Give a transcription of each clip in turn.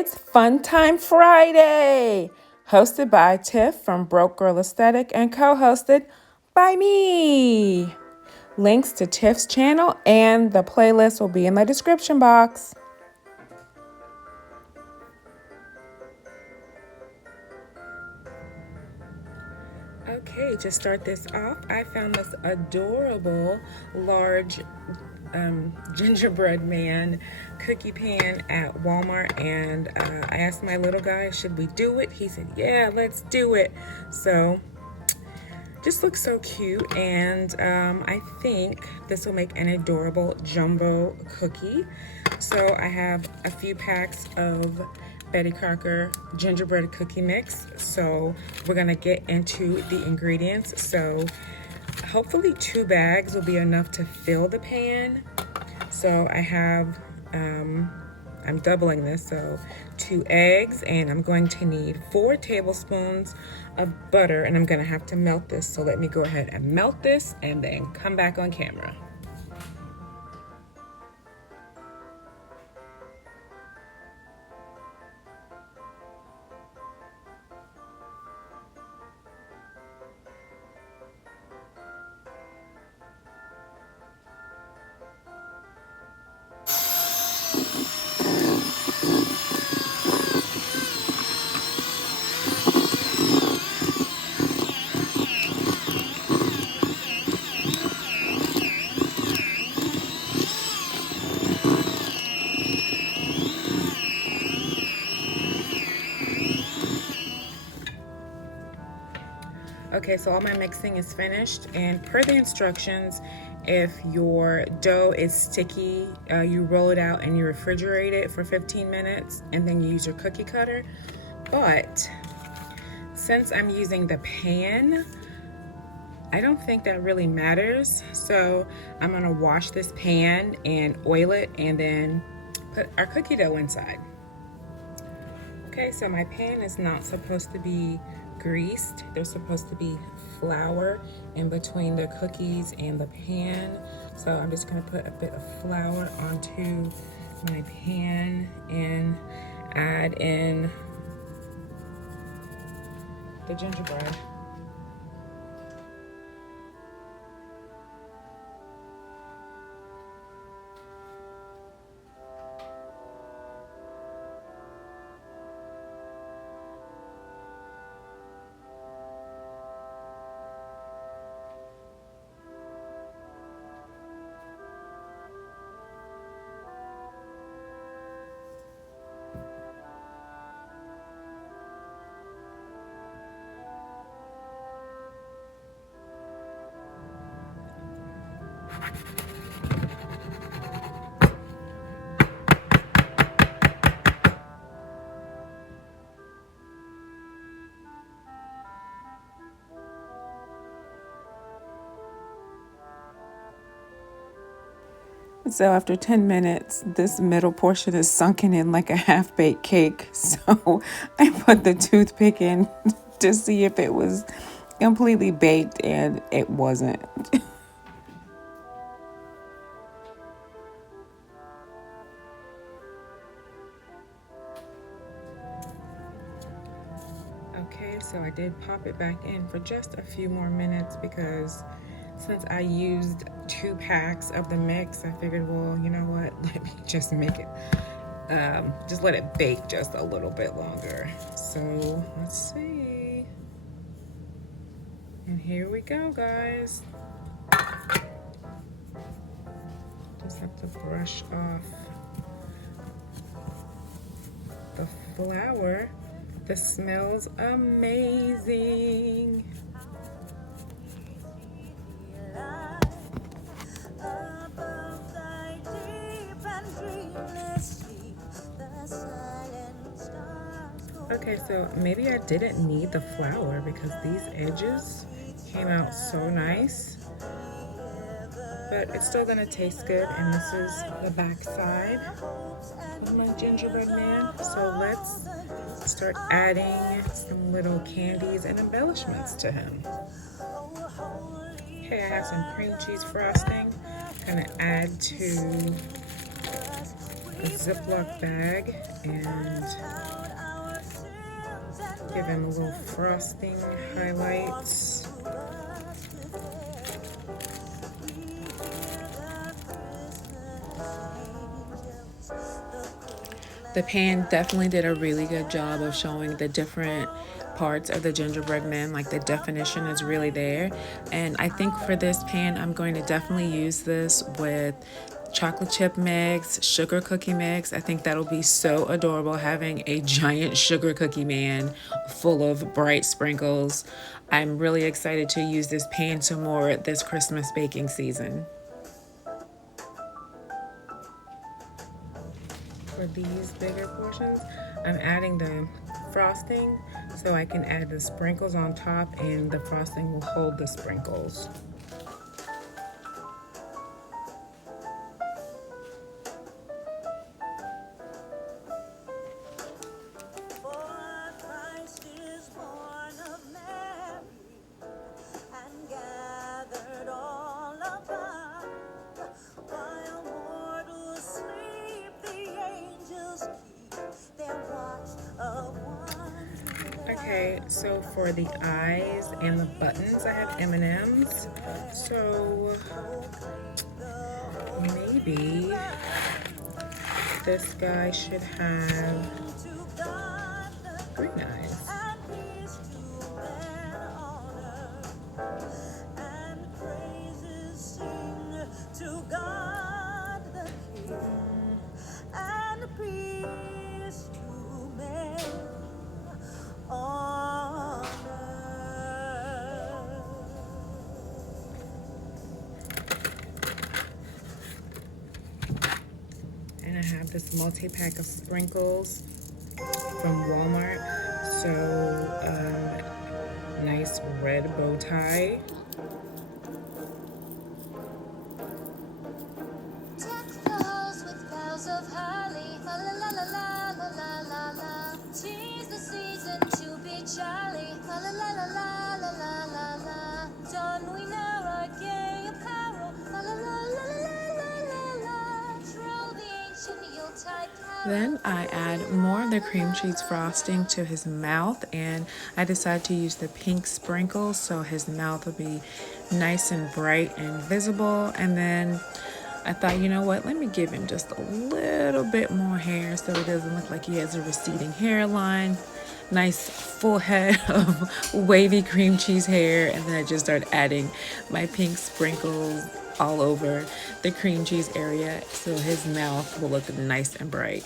It's Funtime Friday, hosted by Tiff from Broke Girl Aesthetic and co-hosted by me. Links to Tiff's channel and the playlist will be in the description box. Okay, to start this off, I found this adorable large gingerbread man cookie pan at Walmart, and I asked my little guy, should we do it? He said, yeah, let's do it. So just looks so cute, and I think this will make an adorable jumbo cookie. So I have a few packs of Betty Crocker gingerbread cookie mix. So we're gonna get into the ingredients. So hopefully 2 bags will be enough to fill the pan. So I have, I'm doubling this, so 2 eggs, and I'm going to need 4 tablespoons of butter, and I'm gonna have to melt this. So let me go ahead and melt this and then come back on camera. Okay, so all my mixing is finished, and per the instructions, if your dough is sticky, you roll it out and you refrigerate it for 15 minutes, and then you use your cookie cutter. But since I'm using the pan, I don't think that really matters. So I'm gonna wash this pan and oil it, and then put our cookie dough inside. Okay, so my pan is not supposed to be greased. There's supposed to be flour in between the cookies and the pan. So I'm just gonna put a bit of flour onto my pan and add in the gingerbread. So after 10 minutes, this middle portion is sunken in like a half-baked cake. So I put the toothpick in to see if it was completely baked, and it wasn't. Okay, so I did pop it back in for just a few more minutes because since I used 2 packs of the mix, I figured, well, you know what, let me just make it, just let it bake just a little bit longer. So let's see. And here we go, guys. Just have to brush off the flour. This smells amazing. Okay, so maybe I didn't need the flour because these edges came out so nice. But it's still gonna taste good, and this is the back side of my gingerbread man. So let's start adding some little candies and embellishments to him. Okay, I have some cream cheese frosting. Gonna add to a Ziploc bag and give him a little frosting highlights. The pan definitely did a really good job of showing the different parts of the gingerbread man, like the definition is really there. And I think for this pan, I'm going to definitely use this with chocolate chip mix, sugar cookie mix. I think that'll be so adorable, having a giant sugar cookie man full of bright sprinkles. I'm really excited to use this pan some more this Christmas baking season. For these bigger portions, I'm adding the frosting so I can add the sprinkles on top, and the frosting will hold the sprinkles. Okay, so for the eyes and the buttons, I have M&Ms. So maybe this guy should have green eyes. And I have this multi-pack of sprinkles from Walmart. So, nice red bow tie. Then I add more of the cream cheese frosting to his mouth, and I decided to use the pink sprinkles so his mouth will be nice and bright and visible. And then I thought, you know what, let me give him just a little bit more hair so it doesn't look like he has a receding hairline. Nice full head of wavy cream cheese hair, and then I just started adding my pink sprinkles all over the cream cheese area so his mouth will look nice and bright.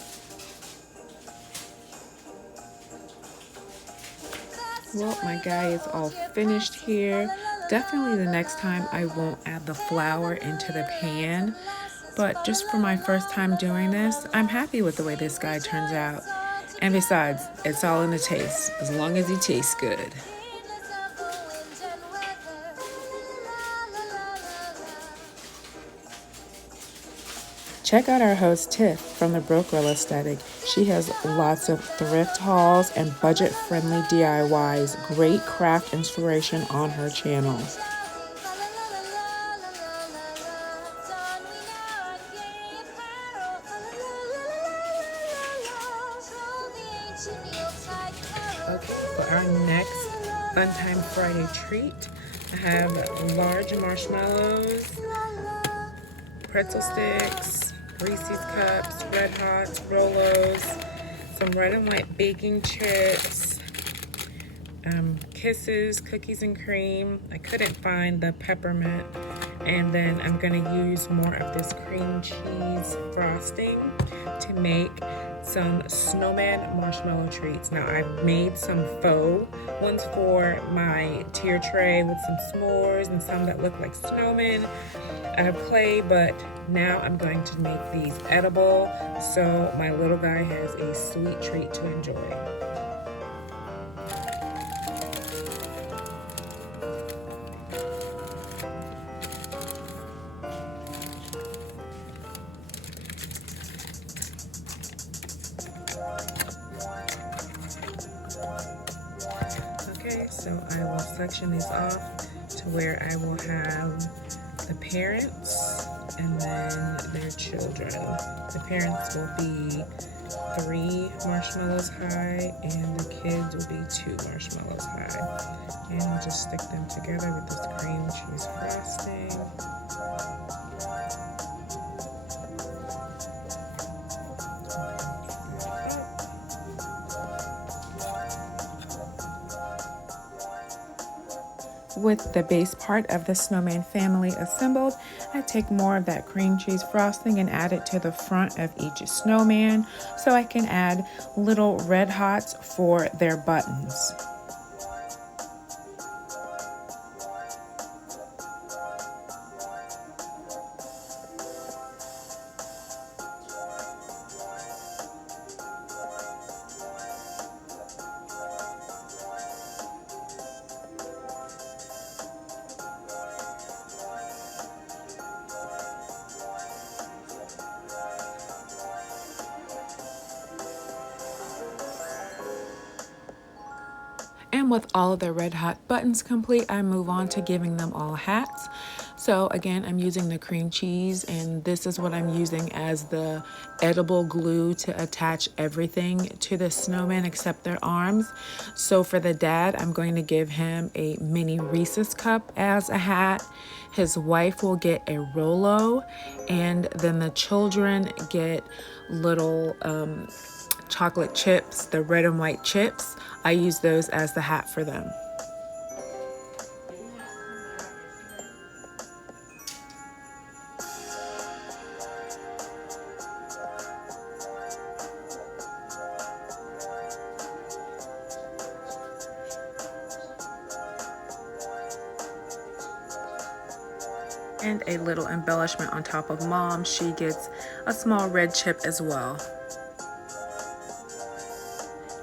Well, my guy is all finished here. Definitely the next time I won't add the flour into the pan, but just for my first time doing this, I'm happy with the way this guy turns out. And besides, it's all in the taste, as long as he tastes good. Check out our host Tiff from the Broke Girl Aesthetic. She has lots of thrift hauls and budget-friendly DIYs, great craft inspiration on her channel. Okay, for our next Funtime Friday treat, I have large marshmallows, pretzel sticks, Reese's Cups, Red Hots, Rolos, some red and white baking chips, Kisses, cookies and cream. I couldn't find the peppermint. And then I'm gonna use more of this cream cheese frosting to make some Snowman marshmallow treats. Now I've made some faux ones for my tier tray with some s'mores and some that look like snowmen. I have clay, but now I'm going to make these edible so my little guy has a sweet treat to enjoy. Okay, so I will section these off to where I will have the parents and then their children. The parents will be 3 marshmallows high, and the kids will be 2 marshmallows high. And I'll just stick them together with this cream cheese frosting. With the base part of the snowman family assembled, I take more of that cream cheese frosting and add it to the front of each snowman so I can add little red hots for their buttons. And with all of the red hot buttons complete, I move on to giving them all hats. So again, I'm using the cream cheese, and this is what I'm using as the edible glue to attach everything to the snowman except their arms. So for the dad, I'm going to give him a mini Reese's cup as a hat. His wife will get a Rolo, and then the children get little chocolate chips, the red and white chips. I use those as the hat for them. And a little embellishment on top of mom. She gets a small red chip as well.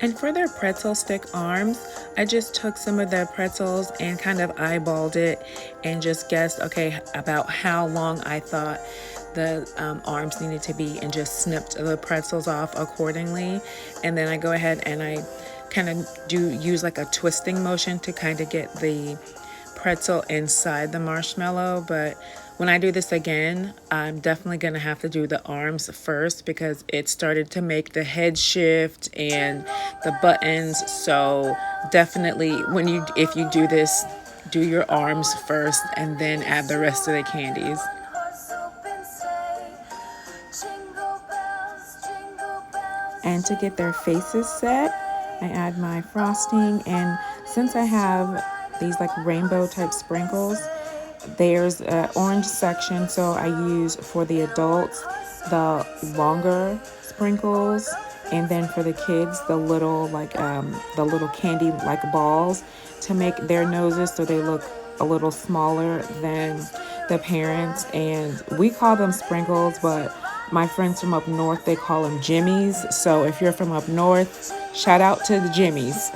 And for their pretzel stick arms, I just took some of the pretzels and kind of eyeballed it and just guessed, okay, about how long I thought the arms needed to be, and just snipped the pretzels off accordingly. And then I go ahead and I kind of use like a twisting motion to kind of get the pretzel inside the marshmallow. But when I do this again, I'm definitely going to have to do the arms first because it started to make the head shift and the buttons. So definitely if you do this, do your arms first and then add the rest of the candies. And to get their faces set, I add my frosting, and since I have these like rainbow type sprinkles, there's an orange section, so I use for the adults the longer sprinkles, and then for the kids the little the little candy like balls to make their noses so they look a little smaller than the parents. And we call them sprinkles, but my friends from up north, they call them jimmies. So if you're from up north, shout out to the jimmies.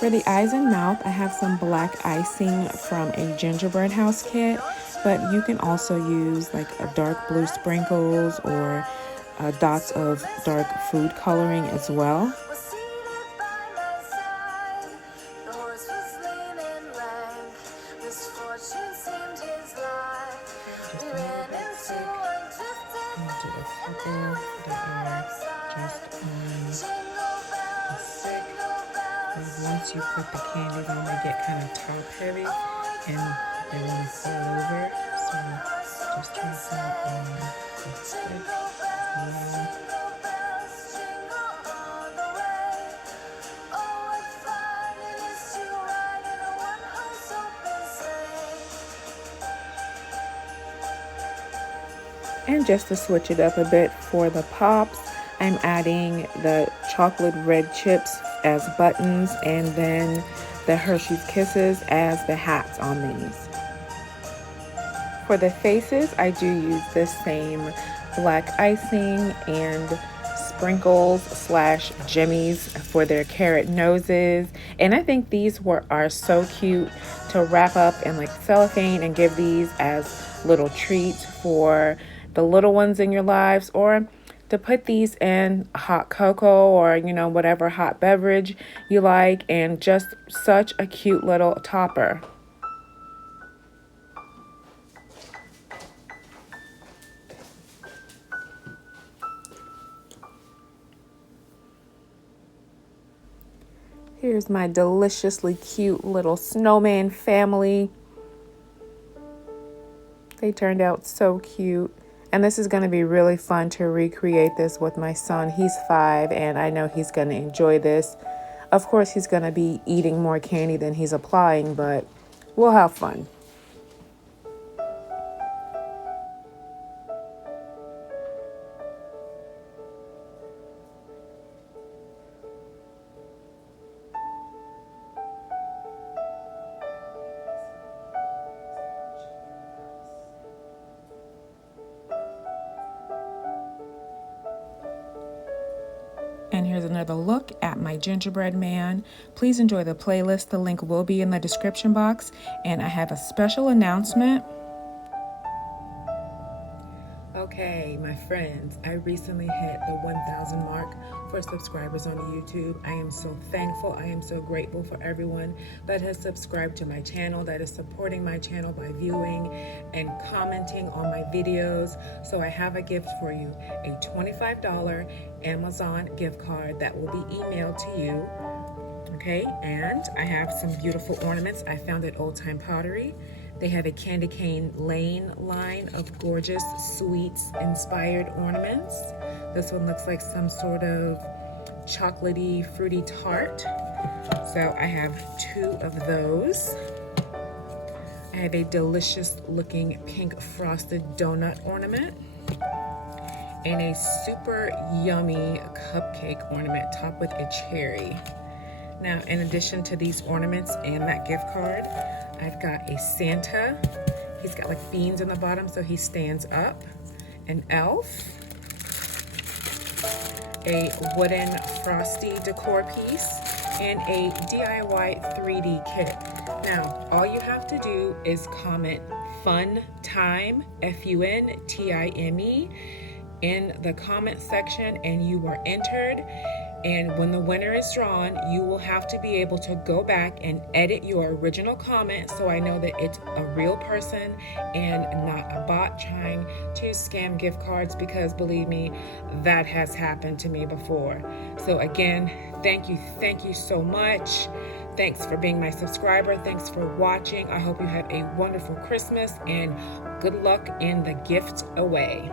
For the eyes and mouth, I have some black icing from a gingerbread house kit, but you can also use like a dark blue sprinkles or dots of dark food coloring as well. Once you put the candies on, they get kind of top heavy and they want to fall over. So just try some on the stick. And just to switch it up a bit for the pops, I'm adding the chocolate red chips as buttons, and then the Hershey's Kisses as the hats on these. For the faces, I do use the same black icing and sprinkles slash jimmies for their carrot noses. And I think these are so cute to wrap up in like cellophane and give these as little treats for the little ones in your lives, or to put these in hot cocoa or, whatever hot beverage you like, and just such a cute little topper. Here's my deliciously cute little snowman family. They turned out so cute. And this is going to be really fun to recreate this with my son. He's 5, and I know he's going to enjoy this. Of course, he's going to be eating more candy than he's applying, but we'll have fun. And here's another look at my gingerbread man. Please enjoy the playlist. The link will be in the description box. And I have a special announcement. Okay, my friends, I recently hit the 1,000 mark for subscribers on YouTube. I am so thankful. I am so grateful for everyone that has subscribed to my channel, that is supporting my channel by viewing and commenting on my videos. So I have a gift for you, a $25 Amazon gift card that will be emailed to you. Okay, and I have some beautiful ornaments I found at Old Time Pottery. They have a Candy Cane Lane line of gorgeous sweets inspired ornaments. This one looks like some sort of chocolatey fruity tart. So I have 2 of those. I have a delicious looking pink frosted donut ornament and a super yummy cupcake ornament topped with a cherry. Now, in addition to these ornaments and that gift card, I've got a Santa. He's got like beans in the bottom so he stands up. An elf. A wooden frosty decor piece. And a DIY 3D kit. Now, all you have to do is comment Funtime, Funtime, in the comment section, and you are entered. And when the winner is drawn, you will have to be able to go back and edit your original comment so I know that it's a real person and not a bot trying to scam gift cards, because believe me, that has happened to me before. So again, thank you so much. Thanks for being my subscriber. Thanks for watching. I hope you have a wonderful Christmas and good luck in the gift away.